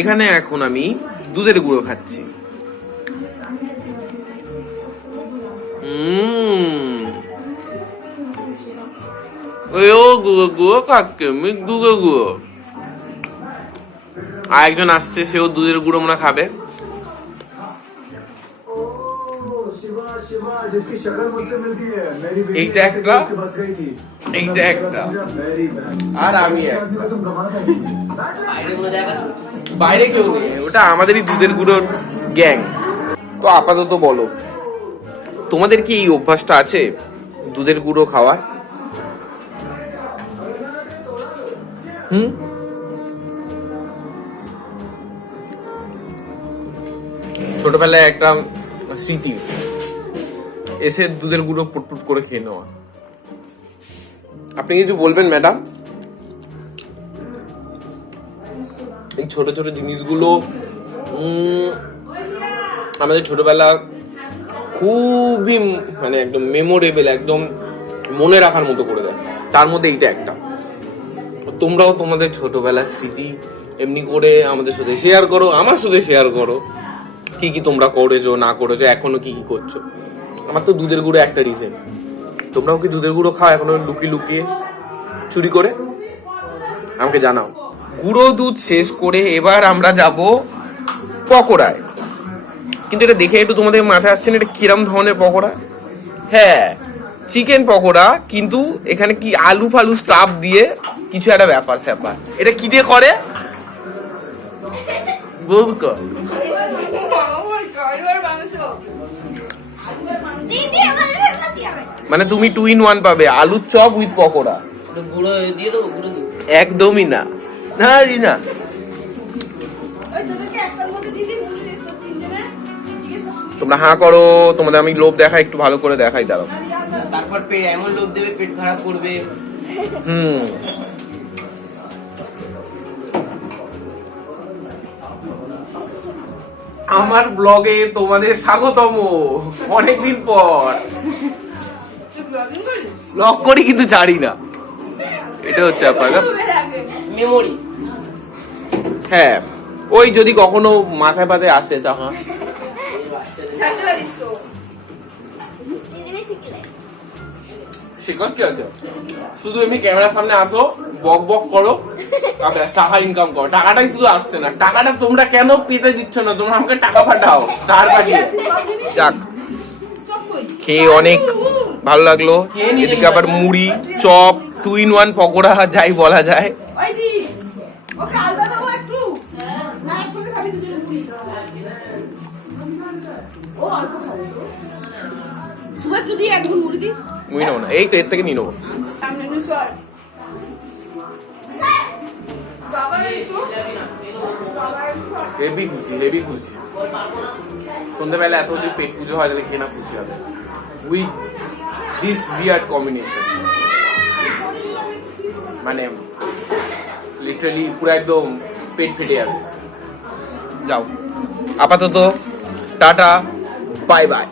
এখানে এখন আমি দুধের গুঁড়ো খাচ্ছি। গুঁড়ো কাকে গুঁড়ো গুঁড়ো। আর একজন আসছে, সেও দুধের গুঁড়ো মনে খাবে। এইটা একটা, এইটা একটা, আর আমি একটা। বাইরে কেউ নেই, ওটা আমাদেরই দুধের গুঁড়োর গ্যাং। তো আপাতত বলো, তোমাদের কি এই অভ্যাসটা আছে দুধের গুঁড়ো খাওয়ার? ছোটবেলায় একটা স্মৃতি, এসে দুধের গুঁড়ো পুটপুট করে খেয়ে নেওয়া। আপনি কিছু বলবেন ম্যাডাম? এই ছোট ছোট জিনিসগুলো আমাদের ছোটবেলা খুবই মানে একদম মেমোরেবল, একদম মনে রাখার মতো করে দেয়। তার মধ্যে এইটা একটা। তোমরাও তোমাদের ছোটবেলার স্মৃতি এমনি করে আমাদের সাথে শেয়ার করো, আমার সাথে শেয়ার করো। কি কি তোমরা করেছো না করেছো, এখনো কি কি করছো। আমার তো দুধের গুঁড়ো একটা রিজন। তোমরাও কি দুধের গুঁড়ো খাও এখনো লুকিয়ে লুকিয়ে, চুরি করে? আমাকে জানাও। গুঁড়ো দুধ শেষ করে এবার আমরা যাব পকোড়ায়। কিন্তু এটা দেখে একটু তোমাদের মাথায় আসছে না এটা কিরম ধরনের পকোড়া? হ্যাঁ, চিকেন পকোড়া, কিন্তু এখানে কি আলু ফালু স্টাফ দিয়ে কিছু একটা ব্যাপার স্যাপার। এটা কি দিয়ে করে? মানে তুমি 2 in 1 পাবে, আলুর চপ উইথ পকোড়া। একদমই না, না না। তোমরা হাঁ করো, তোমাদের আমি লোভ দেখাই, একটু ভালো করে দেখাই, দাঁড়াও। তারপর পেট এমন লোভ দেবে, পেট খারাপ করবে। আমার ব্লগে তোমাদের স্বাগতম। অনেকদিন পর ব্লগ করি, কিন্তু ছাড়ি না। এটা হচ্ছে আপনার মেমোরি। হ্যাঁ, ওই যদি কখনো মাথায় পাতায় আসে তখন শিকার কি আছে। শুধু এমনি ক্যামেরার সামনে আসো, বক বক করো, টাকা ইনকাম করো। টাকাটাই শুধু আসছে না, টাকাটা তোমরা কেন পেতে দিচ্ছ না? তোমরা আমাকে টাকা পাঠাও স্টার পাঠিয়ে। যাক, খেয়ে অনেক ভালো লাগলো। এদিকে আবার মুড়ি, চপ, 2 in 1 পকোড়া, যাই বলা যায়। মুড়ি নেবো না, এই তো এর থেকে নিয়ে নেবো। হেভি খুশি, হেভি খুশি। সন্ধ্যাবেলা এত যদি পেট পুজো হয় তাহলে কে না খুশি হবে। উইথ দিস উইয়ার্ড কম্বিনেশন, মানে লিটারালি পুরো একদম পেট ফেটে যাবে। যাও, আপাতত টাটা, বাই বাই।